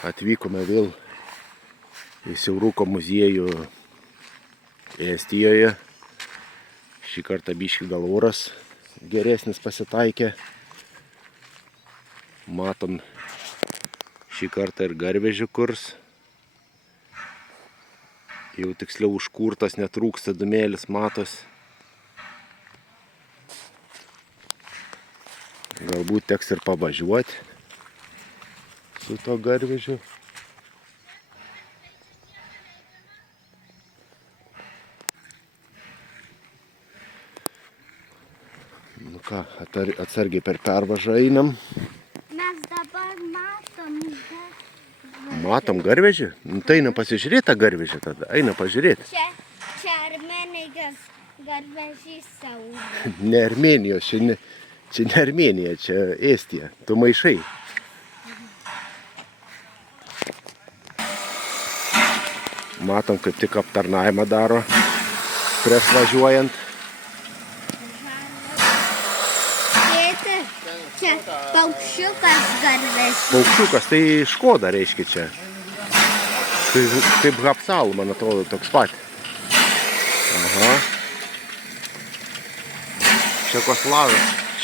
Atvykome vėl į Siauruko muziejų Estijoje. Šį kartą biškį gal oras geresnis pasitaikė. Matom šį kartą ir garvežį kurs. Jau tiksliau užkurtas, netrūksta dūmėlis matos. Galbūt teks ir pavažiuoti su to garvežiu. Nu ką, atsargiai per pervažą einam. Mes dabar matom garvežį. Matom garvežį? Nu tai einam pasižiūrėti tą garvežį tada. Einam pažiūrėti. Čia Armėnijos garvežys Siauruko. Ne Armėnijos, čia ne Armėnija, čia Estija. Tu maišai. Matom, kaip tik aptarnavimą daro prieš važiuojant. Tėti, čia paukščiukas garvežys. Paukščiukas, tai Škoda reiškia čia. Tai kaip Hapsal, man atrodo, toks pat. Aha.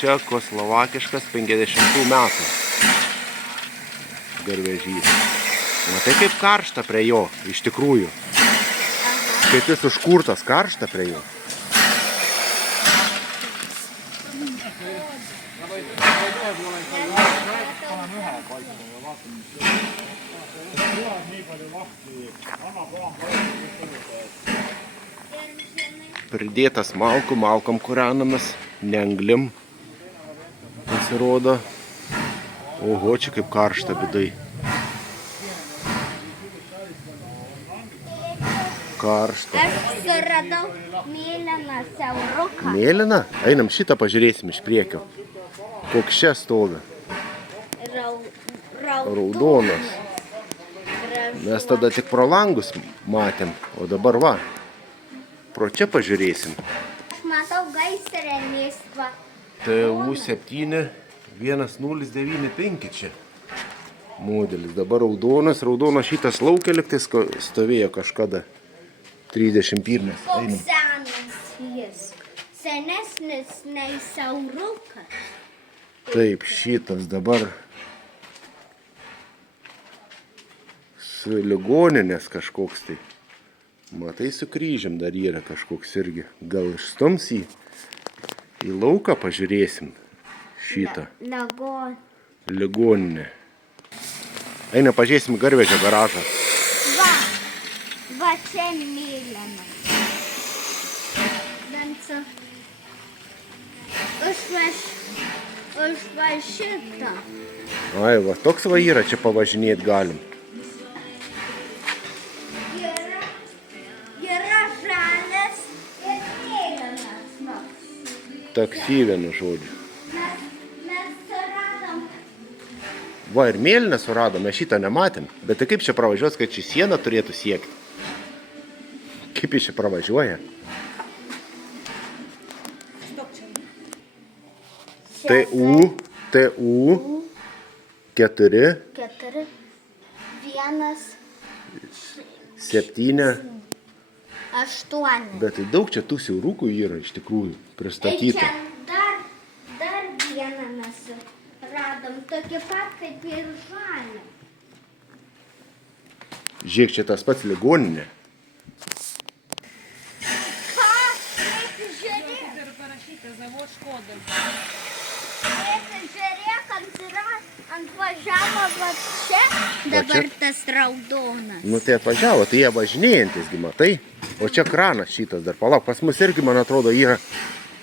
Čekoslovakiškas 50 metų garvežys. Matai, kaip karšta prie jo, iš tikrųjų. Kaip jis užkurtas, karšta prie jo. Pridėtas malkom kūrenamas, ne anglim pasirodo. Oho, čia kaip karšta vidai. Karšta. Aš suradau mėlyną Siauruką. Mėlyna? Einam šitą pažiūrėsim iš priekio. Koks čia stovi. Raudonas. Mes tada tik pro langus matėm, o dabar va. Pro čia pažiūrėsim. Aš matau gaisrinės va. TU7 1095 čia modelis. Dabar raudonas šitas laukia liktai stovėjo kažkada. 31. Koks senas jis. Senesnis nei Siaurukas. Taip, šitas dabar su ligoninės kažkoks tai. Matai, su kryžium dar yra kažkoks irgi. Gal išstums į lauką pažiūrėsim šitą. Ligoninę. Eina pažiūrėsim garvežio garažą. Va čia mėlyna. Už va šitą. Ai, va, toks va yra, čia pavažinėti galim. Yra žalias ir mėlynas. Taksi vienu žodžiu. Mes suradom. Va, ir mėlyną suradom, mes šitą nematėm. Bet tai kaip čia pravažiuos, kad ši siena turėtų siekti? Kaip jis čia pravažiuoja? TU 4 1 7. 8. Bet tai daug čia tų siaurukų yra iš tikrųjų pristatyta. Čia dar vieną mes radom, tokį pat kaip ir žalį. Žiūrėk, čia tas pats ligoninė. Ką? Žiūrėk. Ir parašyta zavod Škoda. Žiūrėk, ant važiavo va čia, dabar tas raudonas. Nu tai atvažiavo, tai jie važinėjantis, gi matai. O čia kranas šitas dar, palauk, pas mus irgi, man atrodo, yra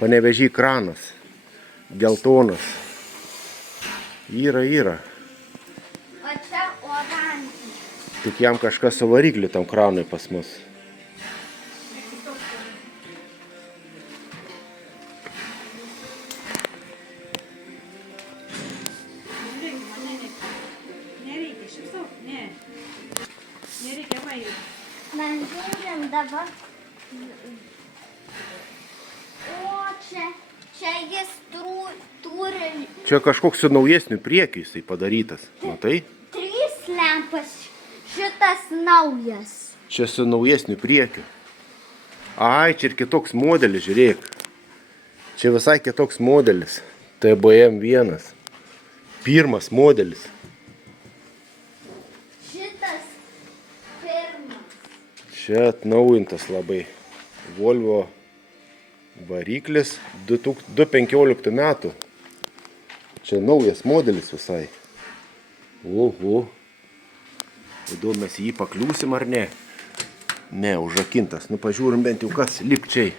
Panevėžy kranas. Geltonas. Yra. O čia oranžinis. Tik jam kažkas su varikliu tam kranui pas mus. Nereikia, šipsau, ne. Nereikia vairų. Mes žiūrim dabar. O čia jis turi Čia kažkoks su naujesniu priekiu jisai padarytas. Matai? 3 lempas. šitas naujas. Čia su naujesniu priekiu. Ai, čia ir kitoks modelis, žiūrėk. Čia visai kitoks modelis. TBM1. Pirmas modelis. Šitas pirmas. Čia atnaujintas labai. Volvo variklis 2015 metų. Čia naujas modelis visai. Oho. Įdomu, mes jį pakliūsim ar ne? Ne, užrakintas. Nu, pažiūrim bent jau kas lipčiai.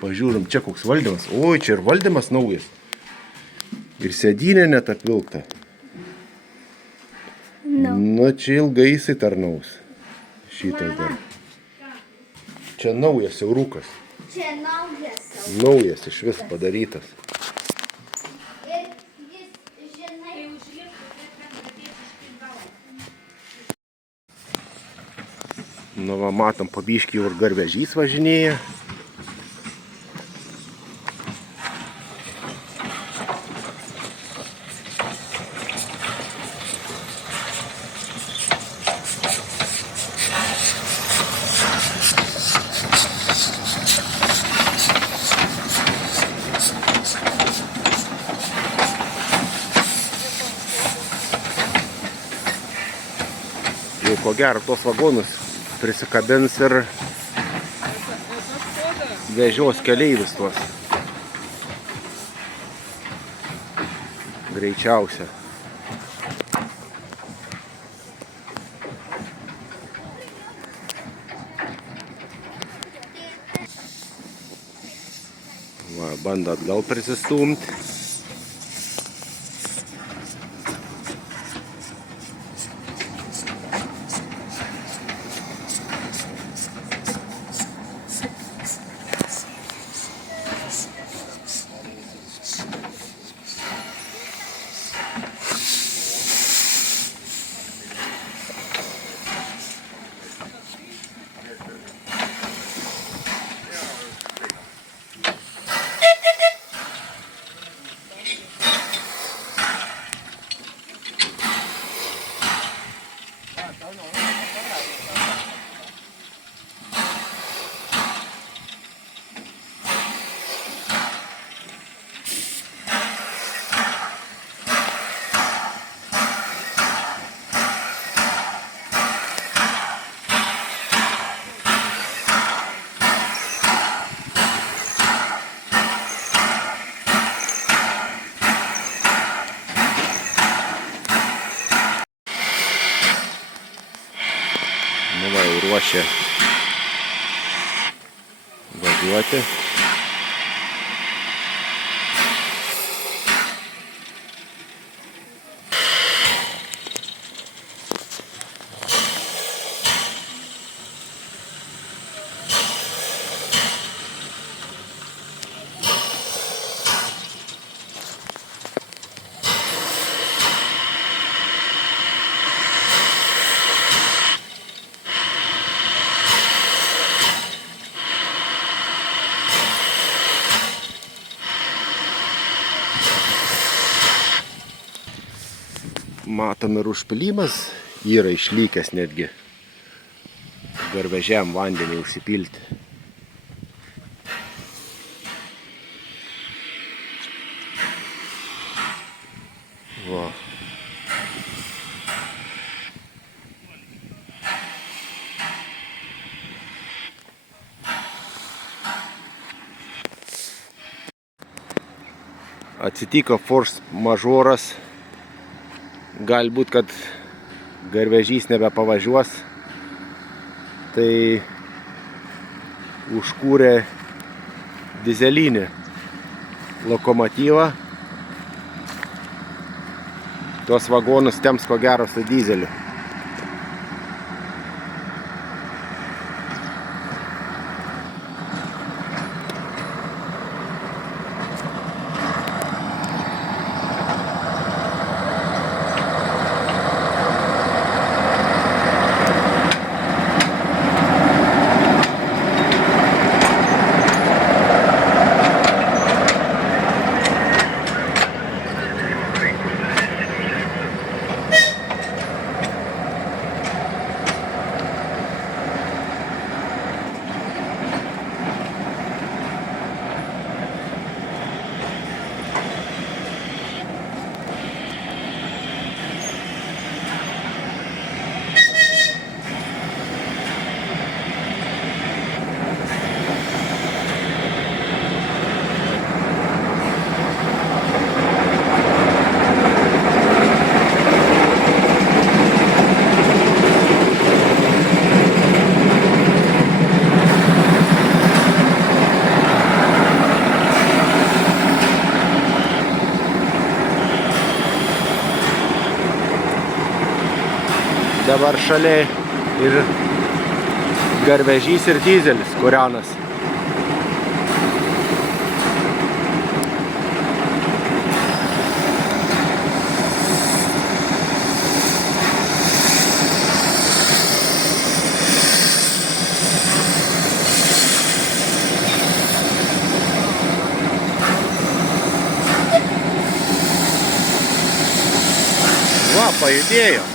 Pažiūrim, čia koks valdymas. Oi, čia ir valdymas naujas. Ir sėdynė net apvilkta. Nu, čia ilgai jisai tarnaus. Šitas dar. Čia naujas siaurukas. Čia naujas. Naujas iš vis padarytas. Ir jis, žinai, Nu, va, matom, pabiškį jau ir garvežys važinėja. Jau ko gero tos vagonus prisikabins ir vežios keleivis tuos. Greičiausia. Va, bando atgal prisistumti. Nu va, jau ruošia važiuoti. Matom ir užpilimas yra išlykęs netgi garvežiam vandenį užsipilti. Va. Atsitiko force mažoras. Galbūt, kad garvežys nebepavažiuos, tai užkūrė dizelinį lokomotyvą. Tuos vagonus temps ko gero su dizeliu. Dabar šaliai ir garvežys ir dyzelis kūrenas. Va, pajudėjo.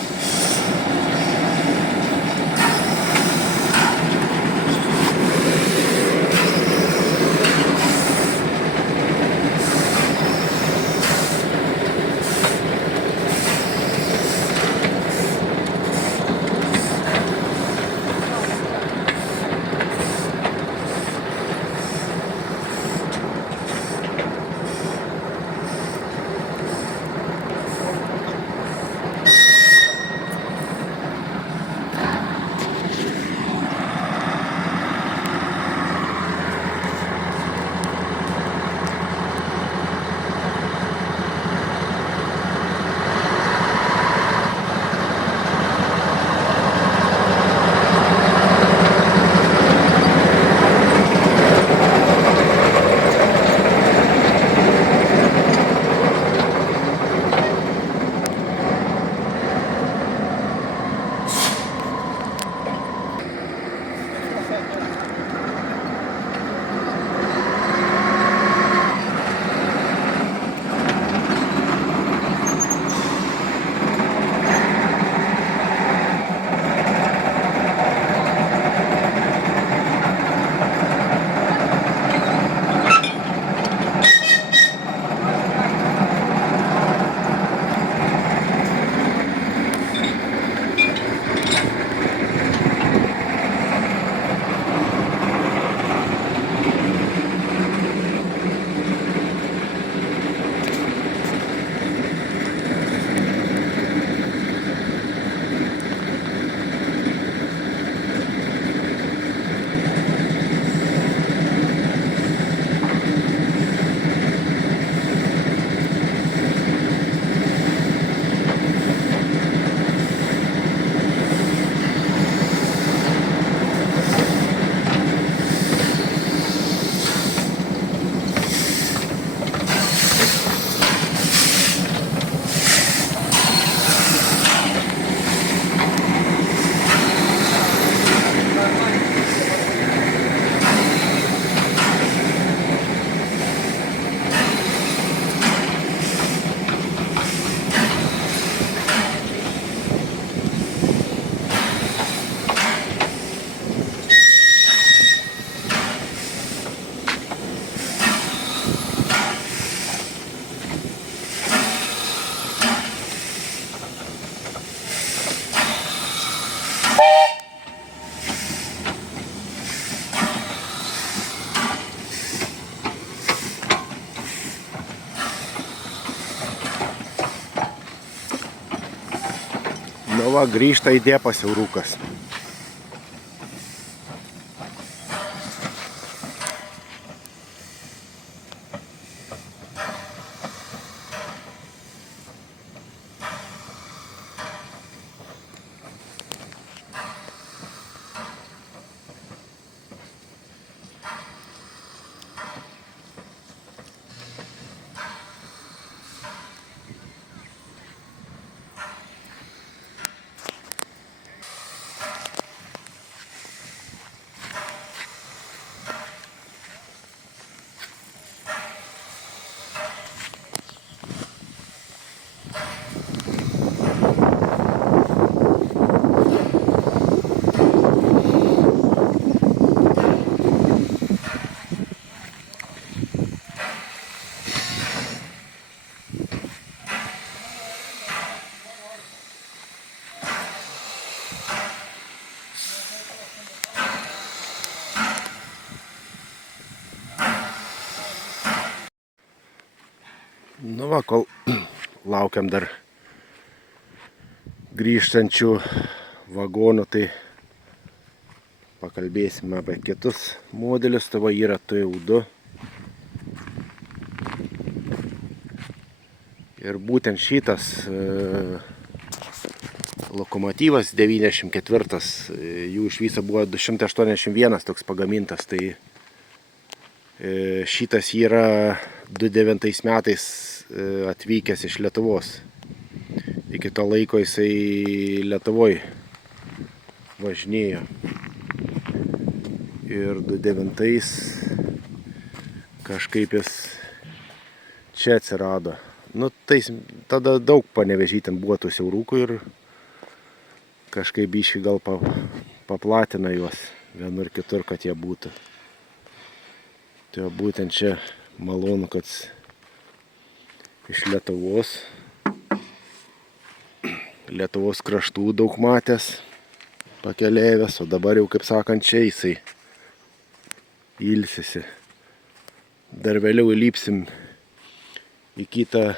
Nu va, grįžta į dėpą siaurukas. Nu va, kol laukiam dar grįžtančių vagonų, tai pakalbėsime apie kitus modelius. Tai va yra TU2. Ir būtent šitas lokomotyvas 94, jų iš viso buvo 281 toks pagamintas, tai šitas yra 29 metais atvykęs iš Lietuvos. Iki to laiko jisai Lietuvoje važinėjo. Ir 29 kažkaip jis čia atsirado. Nu, tai tada daug Panevėžy ten buvo tų siaurukų ir kažkaip biškį gal paplatina juos vienur kitur, kad jie būtų. Tai būtent čia malonu, kad iš Lietuvos kraštų daug matęs pakeleivės, o dabar jau, kaip sakant, čia jisai ilsisi. Dar vėliau įlipsim į kitą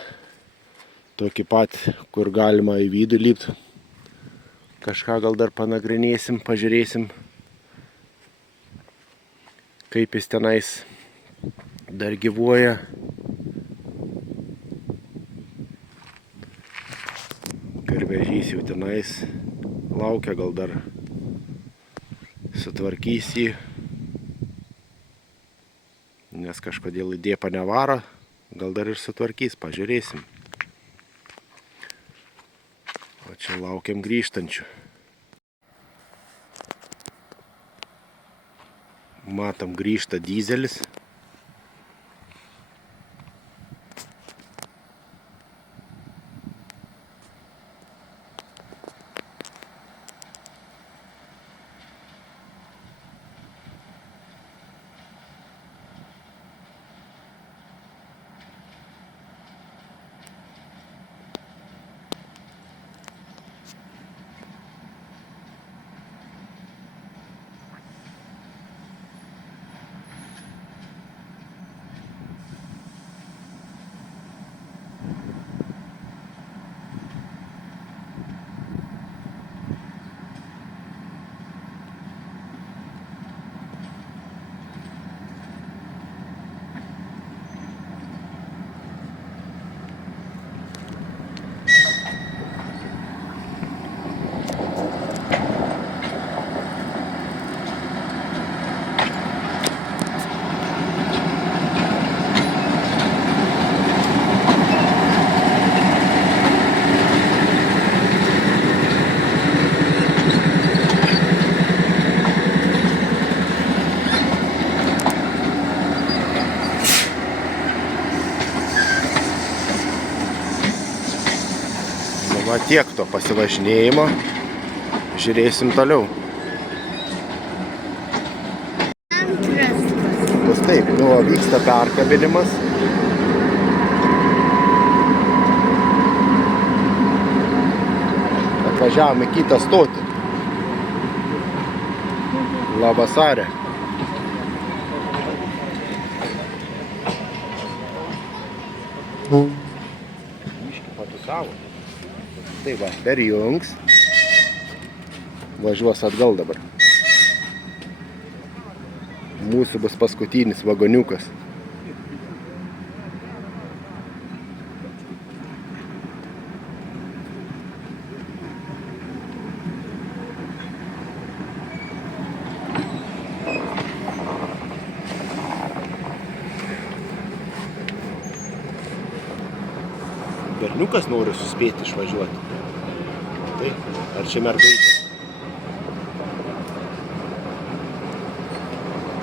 tokį pat, kur galima į vidų lipti. Kažką gal dar panagrinėsim, pažiūrėsim, kaip jis tenais dar gyvuoja. Garvežys jau tenais laukia, gal dar sutvarkys jį, nes kažkodėl į dėpą nevaro, gal dar ir sutvarkys, pažiūrėsim. O čia laukiam grįžtančių. Matom, grįžta dyzelis. Va tiek to pasivažinėjimo, žiūrėsim toliau. Bus taip, vyksta perkabinimas. Atvažiavom į kitą stotį. Labasarė. Biškį patusavo. Tai va, perjungs. Važiuos atgal dabar. Mūsų bus paskutinis vagoniukas. Berniukas nori suspėti išvažiuoti. Tai, ar čia mergaitė?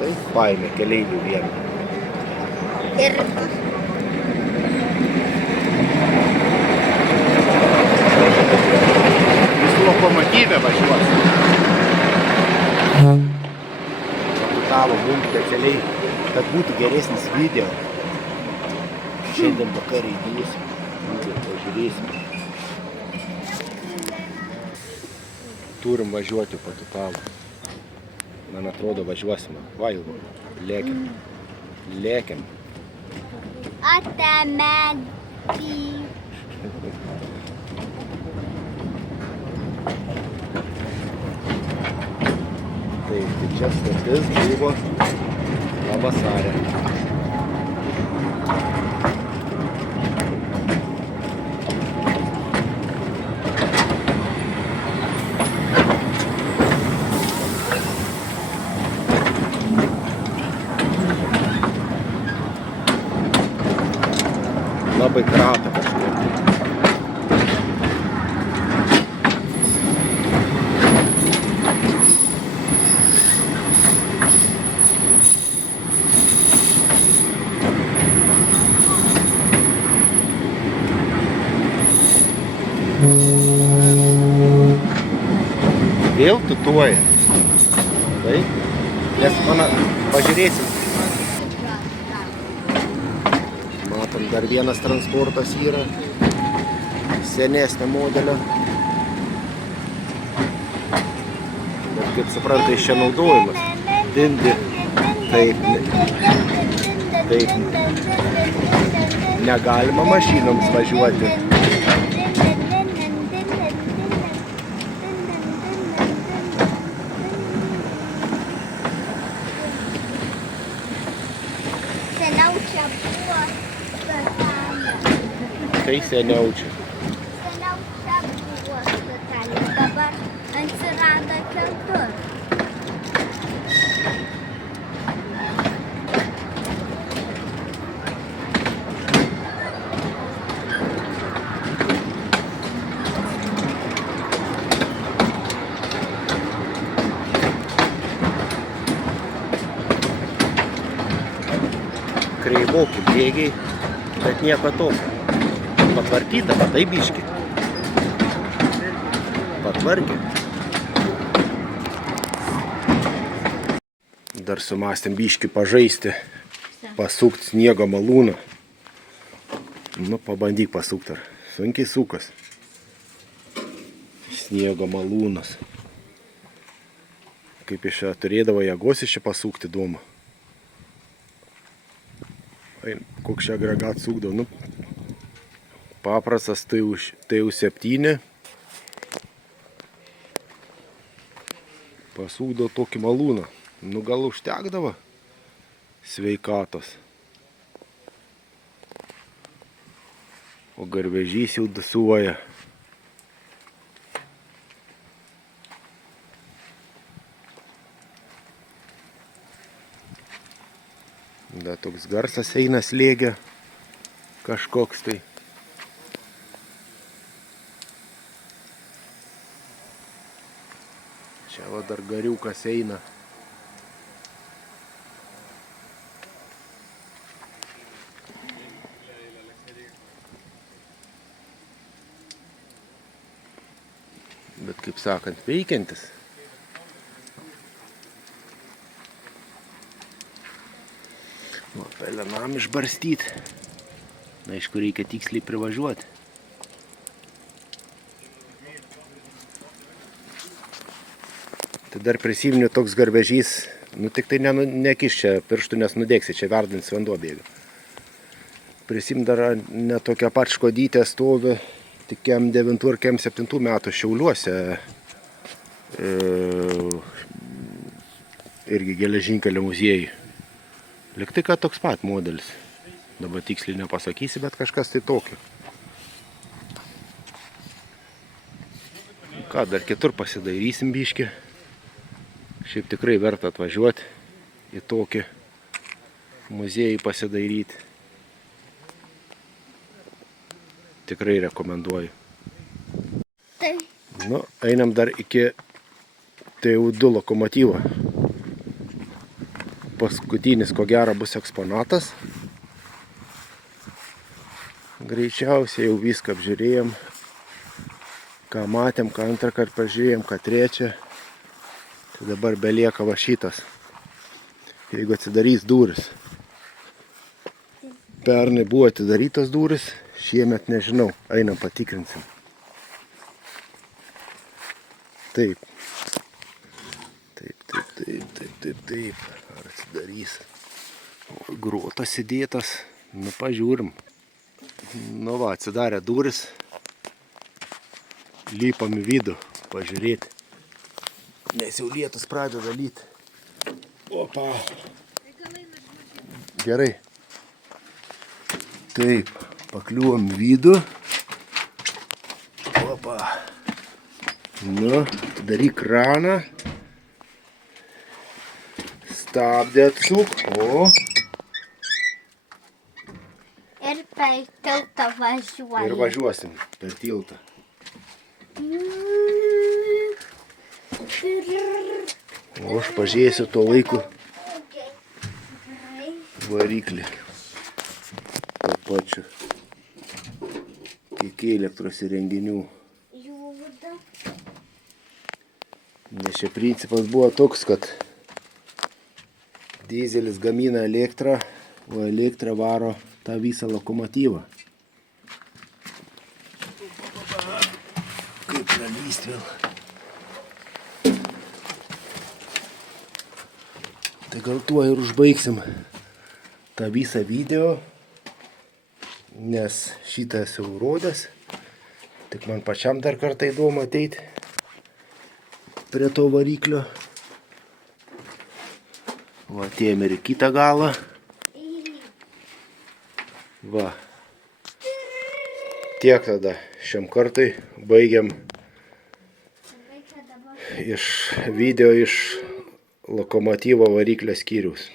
Tai, paėmė keleivių vieną. Ir Jis lokomotyvę važiuos. Pakutavo mums specialiai, kad būtų geresnis video. Šiandien vakarą įdėsim. Pažiūrėsim. Turim važiuoti Patutavą. Man atrodo, važiuosim. Va, jau lėkiam. Lėkiam. atamedį. Tai čia stotis buvo Labasarė. Labai krata kažkaip. Vėl tutuoja. Tai? Nes pažiūrėsim. Matom, dar vienas transportas yra. Senesnio modelio. Bet kaip supranta, iš čia naudojimas. Dindi. Taip negalima mašinoms važiuoti. Seniau čia buvo stotelė. Tai seniau čia. Seniau čia buvo stotelė. Dabar atsirado kitur. Kreivoki bėgiai, bet nieko tokio. Patvarkyta, bet tai biški. Patvarkė. Dar sumastėm biški pažaisti, pasukti sniego malūną. Nu, pabandyk pasukti, ar sunkiai sukas. Sniego malūnas. Kaip iš čia turėdavo jėgos iš čia pasukti domą. Koks čia agregat sukdavo, nu, paprastas TU7 pasukdavo tokį malūną, nu gal užtekdavo sveikatos, o garvežys jau dasuoja. Da toks garsas eina slėgia kažkoks tai. Čia va dar gariukas eina. Bet kaip sakant, veikiantis. Pelenam išbarstyti. Na, aišku, reikia tiksliai privažiuoti. Tai dar prisiminiu toks garvežys, nu tik tai nekiš čia pirštų, nes nudėksi, čia verdins vanduo bėga. Prisim dar ne tokia pat škodytė stovi, tik KM9 ir KM7 metų Šiauliuose. Irgi geležinkelio muziejui. Liktai, kad toks pat modelis. Dabar tiksliai nepasakysi, bet kažkas tai tokio. Ką, dar kitur pasidairysim biškį. Šiaip tikrai verta atvažiuoti į tokį muziejų pasidairyti. Tikrai rekomenduoju. Taip. Nu, einam dar iki TU2 lokomotyvo. Paskutinis, ko gero, bus eksponatas. Greičiausiai jau viską apžiūrėjom. Ką matėm, ką antrą kartą pažiūrėjom, ką trečią. Tai dabar belieka va šitas. Jeigu atsidarys duris. Pernai buvo atidarytos duris, šiemet nežinau. Einam patikrinsim. Taip. Taip. Ar atsidarys. Grotas įdėtas. Nu, pažiūrim. Nu va, atsidarė duris. Lypam į vidų pažiūrėti. Nes jau lietus pradeda lyti. Opa. Gerai. Taip, pakliuvom į vidų. Opa. Nu, daryk kraną. Stabdė atsuk. O. Ir per tiltą Ir važiuoja. važiuosim per tiltą. O aš pažiūrėsiu tuo laiku variklį. Tuo pačiu. Kiek elektros įrenginių. Juda. Nes čia principas buvo toks, kad dizelis gamina elektrą, o elektra varo tą visą lokomotyvą. Kaip pralyst vėl. Tai gal tuo ir užbaigsim tą visą video, nes šitas jau rodęs. Tik man pačiam dar kartą įdomu ateiti prie to variklio. Va, atėjome ir į kitą galą. Va. Tiek tada šiam kartui baigiam video iš lokomotyvo variklio skyriaus.